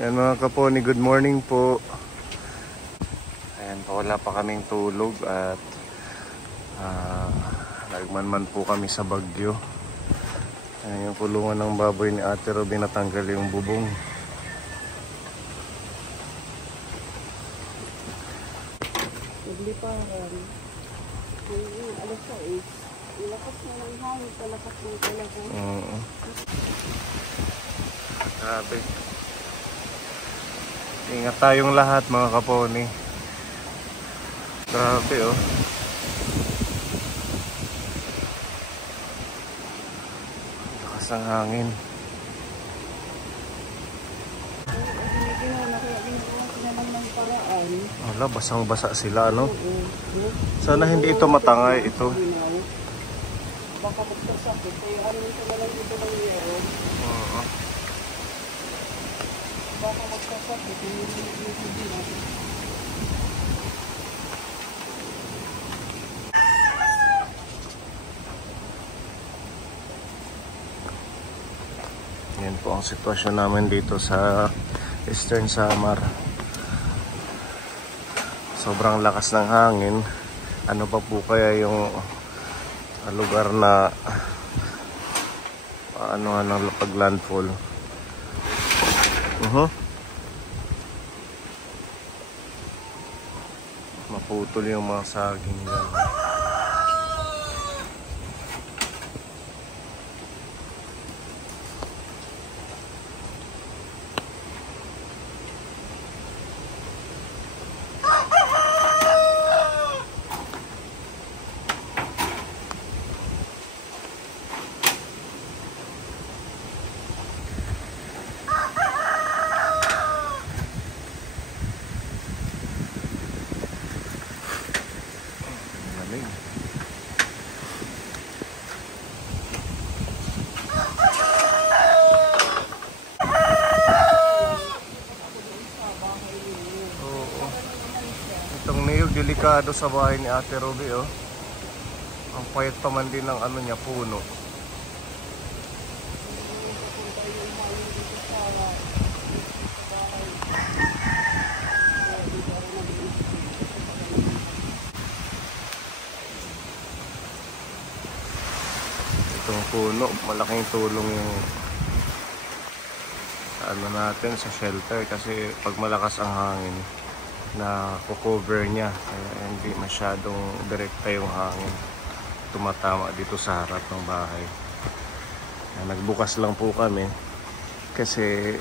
Ayan mga kaponi, good morning po. Ayan po, wala pa kaming tulog at nagmanman po kami sa bagyo. Ayan yung kulungan ng baboy ni Ate Robin, natanggal yung bubong. Nagliparan. Ngayon, alas 6. Ilakas na ng hangin, palakas ng talaga. Grabe. Ingat tayong lahat mga kaponi. Grabe oh. Lakas ng hangin. Wala, basang-basa sila, ano? Sana hindi ito matangay, ito. Baka magkasakit, kaya ano ito na lang dito ng meron. Baka magkasakit, hindi natin. Yan po ang sitwasyon namin dito sa Eastern Samar. Sobrang lakas ng hangin. Ano pa po kaya yung lugar na ng pag-landfall? Maputol yung mga saging yan. Itong niyog, delikado sa bahay ni Ate Ruby, oh. Ang payat pa man din ng ano niya, puno. Itong puno, malaking tulong yung ano natin sa shelter kasi pag malakas ang hangin na cover niya, kaya hindi masyadong direkta yung hangin tumatama dito sa harap ng bahay. Nagbukas lang po kami kasi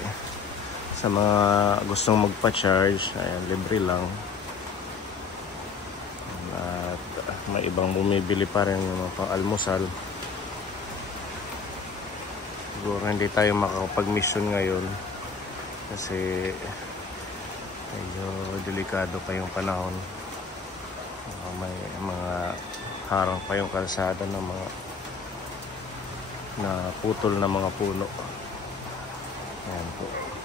sa mga gustong magpa-charge, ayan, libre lang at may ibang bumibili pa rin yung pang-almusal. Siguro hindi tayo makakapag-mission ngayon kasi medyo delikado pa yung panahon. May mga harang pa yung kalsada ng mga na putol na mga puno. Ayan po.